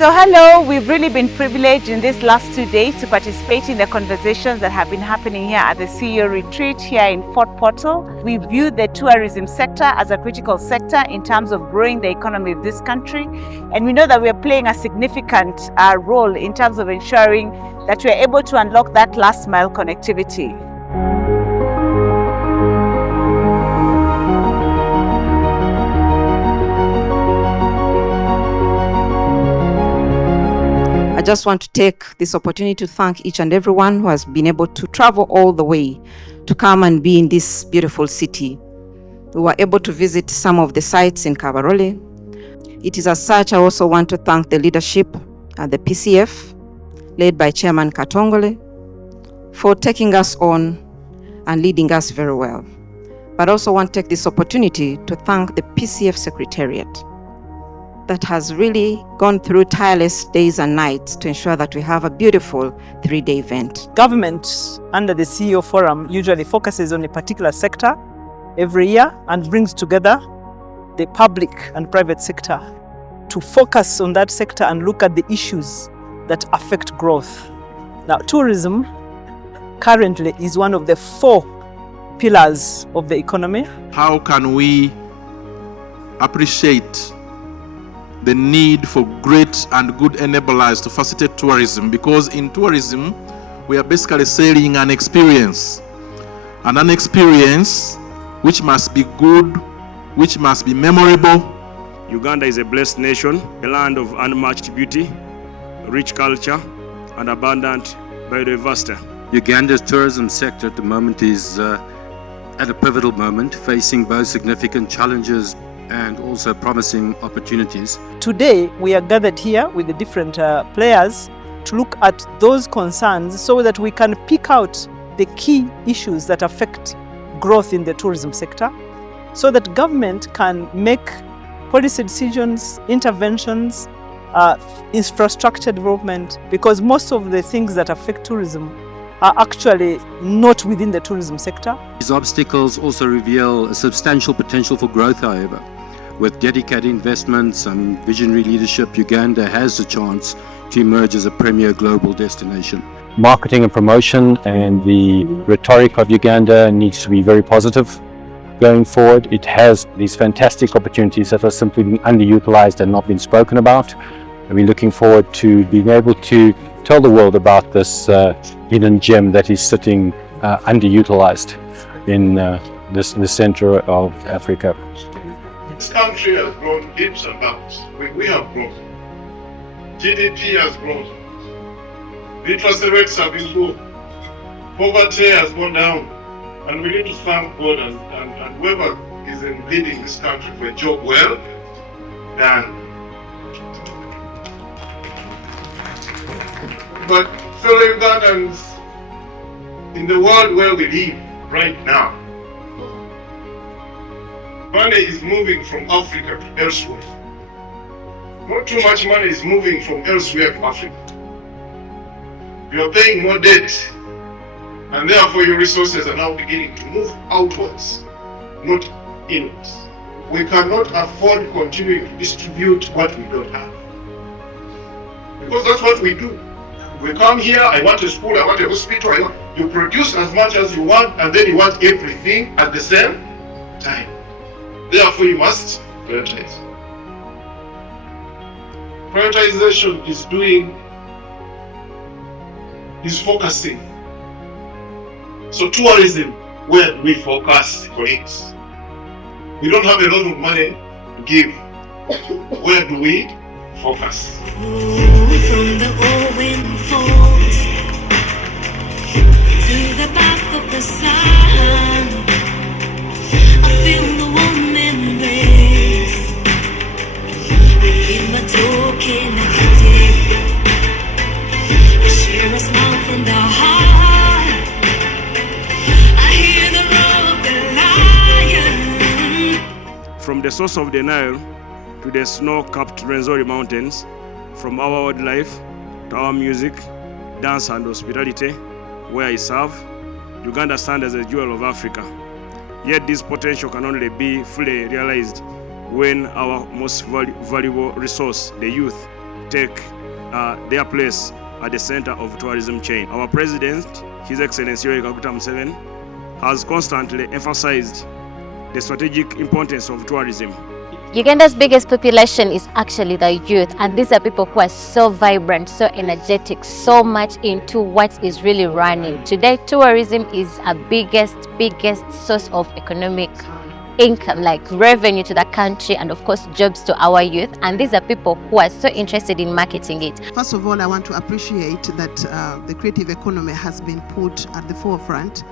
So hello, we've really been privileged in these last 2 days to participate in the conversations that have been happening here at the CEO retreat here in Fort Portal. We view the tourism sector as a critical sector in terms of growing the economy of this country. And we know that we are playing a significant role in terms of ensuring that we are able to unlock that last mile connectivity. I just want to take this opportunity to thank each and everyone who has been able to travel all the way to come and be in this beautiful city. We were able to visit some of the sites in Kabarole. It is as such I also want to thank the leadership at the PCF, led by Chairman Katongole, for taking us on and leading us very well. But I also want to take this opportunity to thank the PCF Secretariat that has really gone through tireless days and nights to ensure that we have a beautiful 3-day event. Government under the CEO Forum usually focuses on a particular sector every year and brings together the public and private sector to focus on that sector and look at the issues that affect growth. Now, tourism currently is one of the 4 pillars of the economy. How can we appreciate the need for great and good enablers to facilitate tourism? Because in tourism, we are basically selling an experience. And an experience which must be good, which must be memorable. Uganda is a blessed nation, a land of unmatched beauty, rich culture, and abundant biodiversity. Uganda's tourism sector at the moment is at a pivotal moment, facing both significant challenges and also promising opportunities. Today, we are gathered here with the different players to look at those concerns so that we can pick out the key issues that affect growth in the tourism sector, so that government can make policy decisions, interventions, infrastructure development, because most of the things that affect tourism are actually not within the tourism sector. These obstacles also reveal a substantial potential for growth, however. With dedicated investments and visionary leadership, Uganda has a chance to emerge as a premier global destination. Marketing and promotion and the rhetoric of Uganda needs to be very positive going forward. It has these fantastic opportunities that are simply being underutilized and not been spoken about. And we're looking forward to being able to tell the world about this hidden gem that is sitting underutilized in the center of Africa. This country has grown leaps and bounds. We have grown. GDP has grown. Literacy rates have improved. Poverty has gone down. And we need to thank God and whoever is in leading this country for a job well done. But fellow Ugandans, in the world where we live right now, money is moving from Africa to elsewhere. Not too much money is moving from elsewhere to Africa. You are paying more debt, and therefore your resources are now beginning to move outwards, not inwards. We cannot afford continuing to distribute what we don't have. Because that's what we do. We come here, I want a school, I want a hospital, you produce as much as you want, and then you want everything at the same time. Therefore, you must prioritize. Prioritization is focusing. So tourism, where do we focus, colleagues? We don't have a lot of money to give. Where do we focus? From the old wind falls to the back of the sun, I feel the warm embrace. I feel my token I share a smile from the heart. I hear the roar of the lion. From the source of the Nile to the snow-capped Rwenzori Mountains, from our wildlife to our music, dance and hospitality, where I serve, Uganda stands as a jewel of Africa. Yet this potential can only be fully realized when our most valuable resource, the youth, take their place at the center of tourism chain. Our president, His Excellency Yoweri Kaguta Museveni, has constantly emphasized the strategic importance of tourism. Uganda's biggest population is actually the youth, and these are people who are so vibrant, so energetic, so much into what is really running. Today, tourism is our biggest source of economic income, like revenue to the country, and of course jobs to our youth, and these are people who are so interested in marketing it. First of all, I want to appreciate that the creative economy has been put at the forefront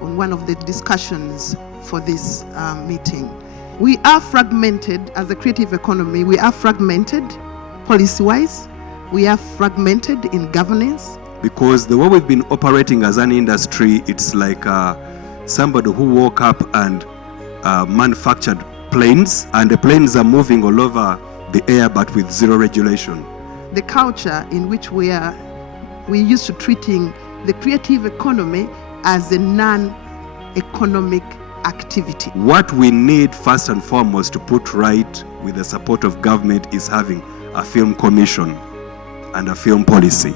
on one of the discussions for this meeting. We are fragmented as a creative economy. We are fragmented policy-wise. We are fragmented in governance. Because the way we've been operating as an industry, it's like somebody who woke up and manufactured planes, and the planes are moving all over the air but with zero regulation. The culture in which we used to treating the creative economy as a non-economic activity. What we need first and foremost to put right with the support of government is having a film commission and a film policy.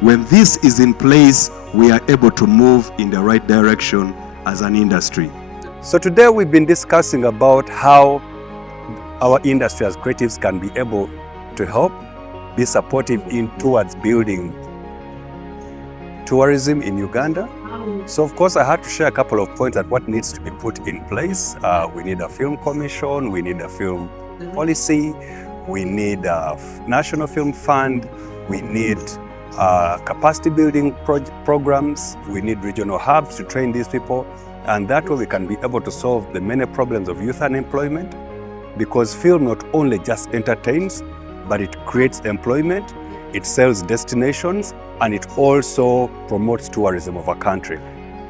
When this is in place, we are able to move in the right direction as an industry. So today we've been discussing about how our industry as creatives can be able to help be supportive towards building tourism in Uganda. So of course I had to share a couple of points at what needs to be put in place. We need a film commission, we need a film policy, we need a national film fund, we need capacity building programs, we need regional hubs to train these people, and that way we can be able to solve the many problems of youth unemployment, because film not only just entertains, but it creates employment, it sells destinations, and it also promotes tourism of a country.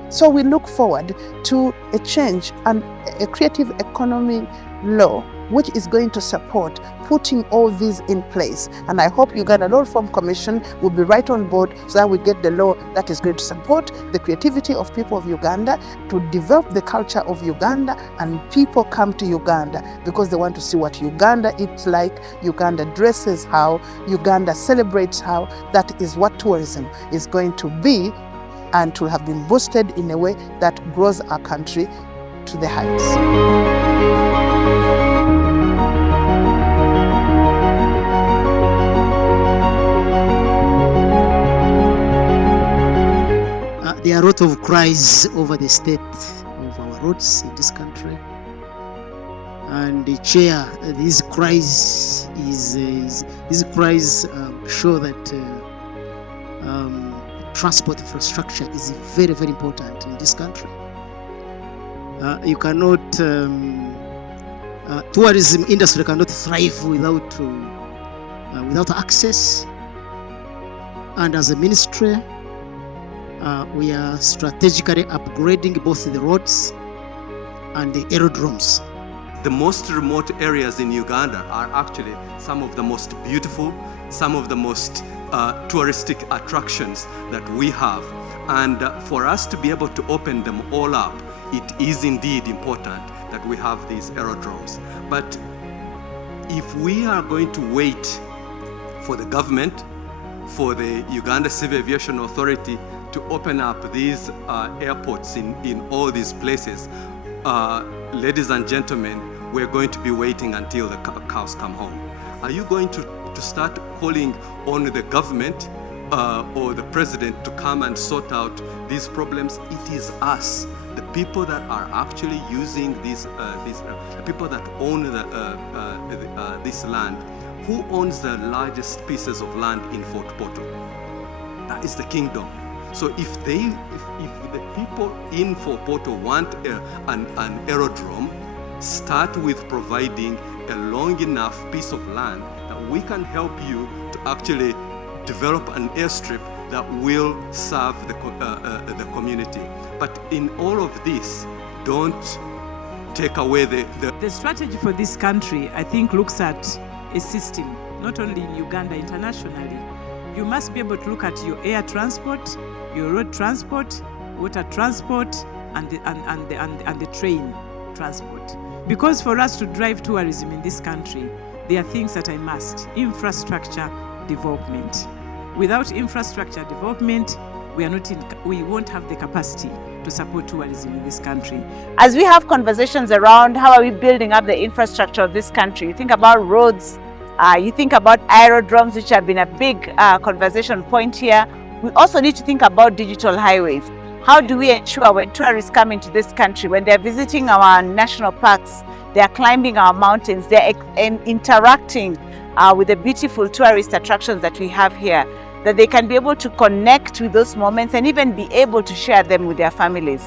So we look forward to a change and a creative economy law which is going to support putting all these in place. And I hope Uganda Law Reform Commission will be right on board so that we get the law that is going to support the creativity of people of Uganda, to develop the culture of Uganda, and people come to Uganda because they want to see what Uganda eats like, Uganda dresses how, Uganda celebrates how. That is what tourism is going to be, and to have been boosted in a way that grows our country to the heights. There are a lot of cries over the state of our roads in this country, and the chair, these cries show that transport infrastructure is very, very important in this country. You cannot, tourism industry cannot thrive without access, and as a ministry, we are strategically upgrading both the roads and the aerodromes. The most remote areas in Uganda are actually some of the most beautiful, some of the most touristic attractions that we have. And for us to be able to open them all up, it is indeed important that we have these aerodromes. But if we are going to wait for the government, for the Uganda Civil Aviation Authority to open up these airports in all these places, ladies and gentlemen, we're going to be waiting until the cows come home. Are you going to start calling on the government or the president to come and sort out these problems? It is us, the people that are actually using the people that own this land. Who owns the largest pieces of land in Fort Portal? That is the kingdom. So if the people in Fort Portal want an aerodrome, start with providing a long enough piece of land that we can help you to actually develop an airstrip that will serve the community. But in all of this, don't take away the strategy for this country, I think, looks at a system, not only in Uganda, internationally. You must be able to look at your air transport, your road transport, water transport, and the train transport. Because for us to drive tourism in this country, there are things that I must. Infrastructure development. Without infrastructure development, we won't have the capacity to support tourism in this country. As we have conversations around how are we building up the infrastructure of this country, you think about roads, you think about aerodromes, which have been a big conversation point here. We also need to think about digital highways. How do we ensure when tourists come into this country, when they're visiting our national parks, they're climbing our mountains, they're interacting with the beautiful tourist attractions that we have here, that they can be able to connect with those moments and even be able to share them with their families.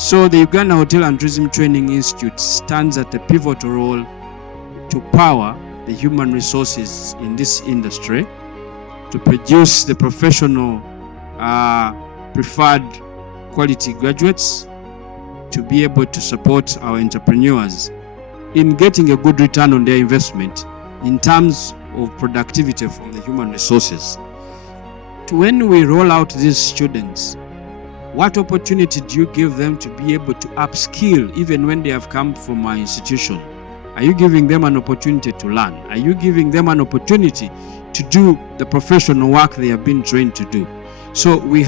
So the Uganda Hotel and Tourism Training Institute stands at a pivotal role to power the human resources in this industry, to produce the professional preferred quality graduates, to be able to support our entrepreneurs in getting a good return on their investment in terms of productivity from the human resources. When we roll out these students, what opportunity do you give them to be able to upskill even when they have come from our institution? Are you giving them an opportunity to learn? Are you giving them an opportunity to do the professional work they have been trained to do? So we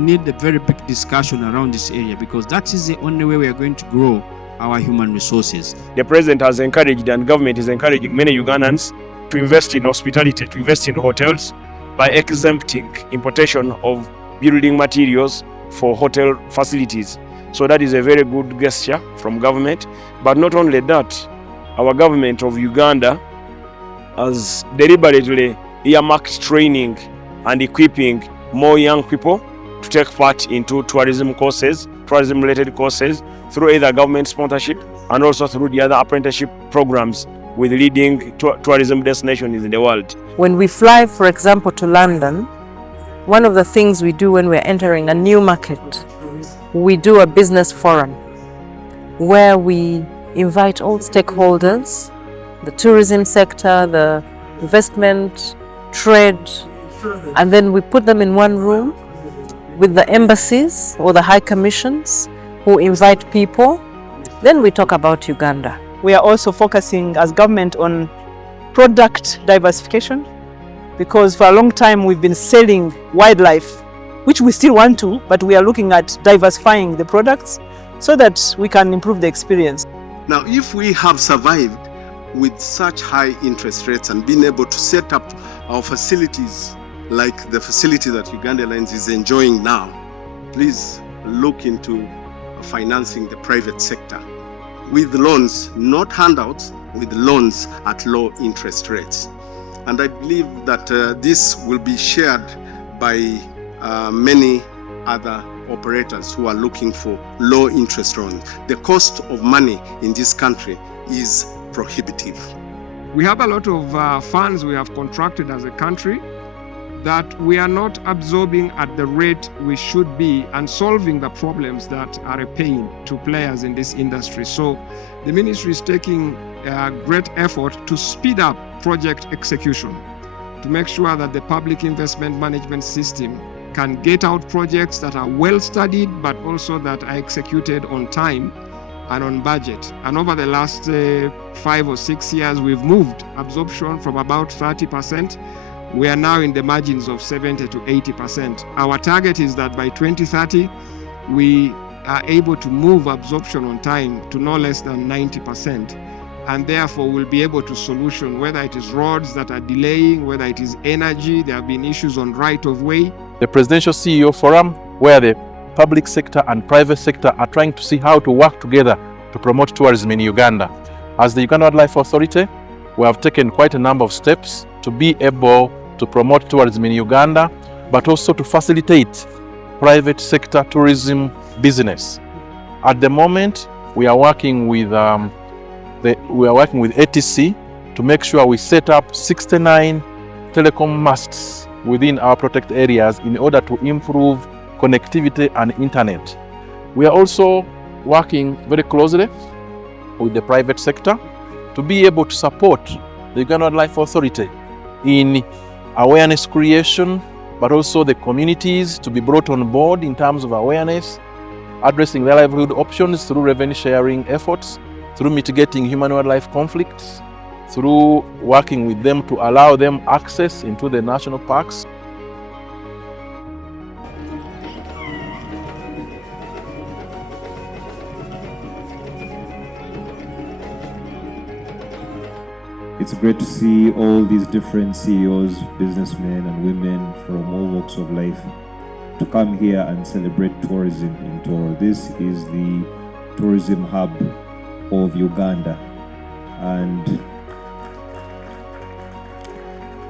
need a very big discussion around this area, because that is the only way we are going to grow our human resources. The president has encouraged, and government is encouraging many Ugandans to invest in hospitality, to invest in hotels by exempting importation of building materials for hotel facilities. So that is a very good gesture from government. But not only that, our government of Uganda has deliberately earmarked training and equipping more young people to take part into tourism courses, tourism-related courses, through either government sponsorship and also through the other apprenticeship programs with leading tourism destinations in the world. When we fly, for example, to London, one of the things we do when we're entering a new market, we do a business forum where we invite all stakeholders, the tourism sector, the investment, trade, and then we put them in one room with the embassies or the high commissions who invite people. Then we talk about Uganda. We are also focusing as government on product diversification, because for a long time we've been selling wildlife, which we still want to, but we are looking at diversifying the products so that we can improve the experience. Now, if we have survived with such high interest rates and been able to set up our facilities like the facility that Uganda Airlines is enjoying now, please look into financing the private sector with loans, not handouts, with loans at low interest rates. And I believe that this will be shared by many other operators who are looking for low interest loans. The cost of money in this country is prohibitive. We have a lot of funds we have contracted as a country that we are not absorbing at the rate we should be and solving the problems that are a pain to players in this industry. So the ministry is taking a great effort to speed up project execution, to make sure that the public investment management system can get out projects that are well studied, but also that are executed on time and on budget. And over the last 5 or 6 years, we've moved absorption from about 30%. We are now in the margins of 70 to 80%. Our target is that by 2030, we are able to move absorption on time to no less than 90%. And therefore, we'll be able to solution whether it is roads that are delaying, whether it is energy, there have been issues on right of way. The Presidential CEO Forum, where the public sector and private sector are trying to see how to work together to promote tourism in Uganda. As the Uganda Wildlife Authority, we have taken quite a number of steps to be able to promote tourism in Uganda, but also to facilitate private sector tourism business. At the moment, we are working with ATC to make sure we set up 69 telecom masts within our protected areas in order to improve connectivity and internet. We are also working very closely with the private sector to be able to support the Uganda Wildlife Authority in awareness creation, but also the communities to be brought on board in terms of awareness, addressing their livelihood options through revenue sharing efforts, through mitigating human-wildlife conflicts, through working with them to allow them access into the national parks. It's great to see all these different CEOs, businessmen and women from all walks of life to come here and celebrate tourism in Toro. This is the tourism hub of Uganda, and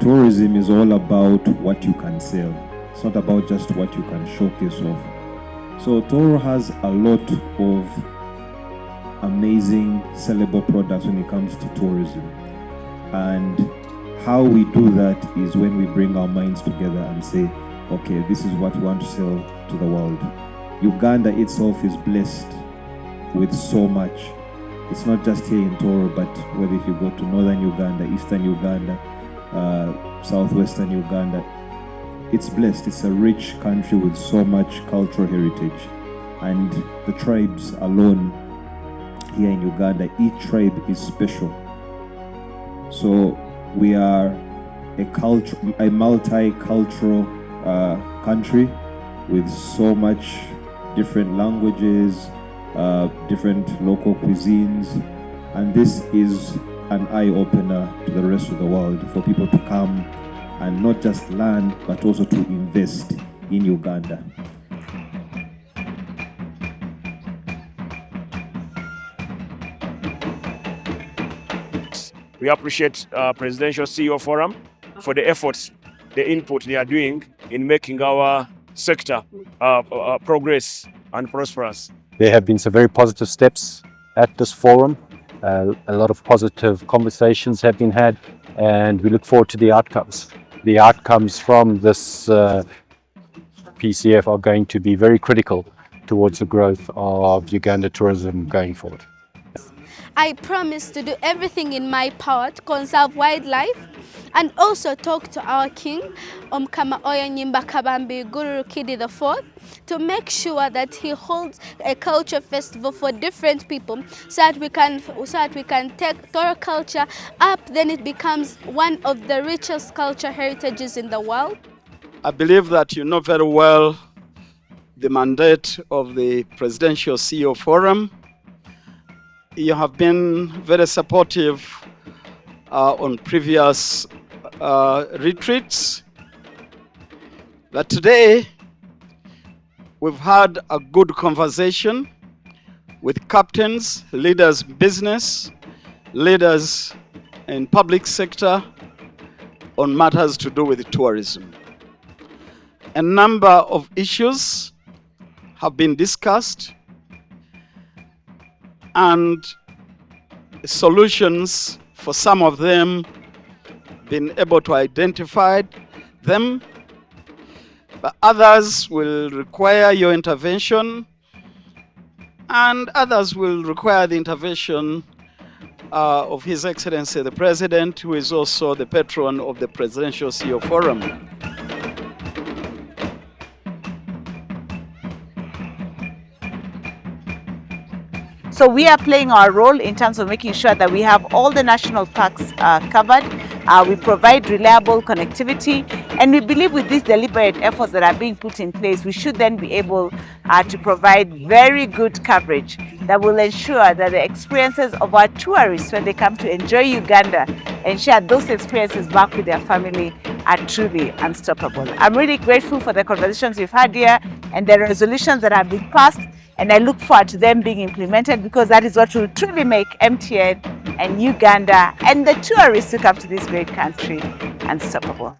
tourism is all about what you can sell. It's not about just what you can showcase off. So Toro has a lot of amazing sellable products when it comes to tourism. And how we do that is when we bring our minds together and say, okay, this is what we want to sell to the world. Uganda itself is blessed with so much. It's not just here in Toro, but whether if you go to northern Uganda, eastern Uganda, southwestern Uganda, it's blessed. It's a rich country with so much cultural heritage. And the tribes alone here in Uganda, each tribe is special. So we are a multicultural country with so much different languages, different local cuisines, and this is an eye-opener to the rest of the world for people to come and not just learn but also to invest in Uganda. We appreciate Presidential CEO Forum for the efforts, the input they are doing in making our sector progress and prosperous. There have been some very positive steps at this forum. A lot of positive conversations have been had, and we look forward to the outcomes. The outcomes from this PCF are going to be very critical towards the growth of Uganda tourism going forward. I promise to do everything in my power to conserve wildlife and also talk to our king, Omkama Oyanyimba Kabambi Guru Kidi IV, to make sure that he holds a culture festival for different people so that we can take Toro culture up, then it becomes one of the richest culture heritages in the world. I believe that you know very well the mandate of the Presidential CEO Forum. You have been very supportive on previous retreats. But today, we've had a good conversation with captains, leaders in business, leaders in public sector on matters to do with tourism. A number of issues have been discussed, and solutions for some of them been able to identify them, but others will require your intervention, and others will require the intervention of His Excellency the President, who is also the patron of the Presidential CEO Forum. So we are playing our role in terms of making sure that we have all the national parks covered. We provide reliable connectivity, and we believe with these deliberate efforts that are being put in place, we should then be able to provide very good coverage that will ensure that the experiences of our tourists when they come to enjoy Uganda and share those experiences back with their family are truly unstoppable. I'm really grateful for the conversations we've had here and the resolutions that have been passed, and I look forward to them being implemented, because that is what will truly make MTN and Uganda and the tourists who come to this great country unstoppable.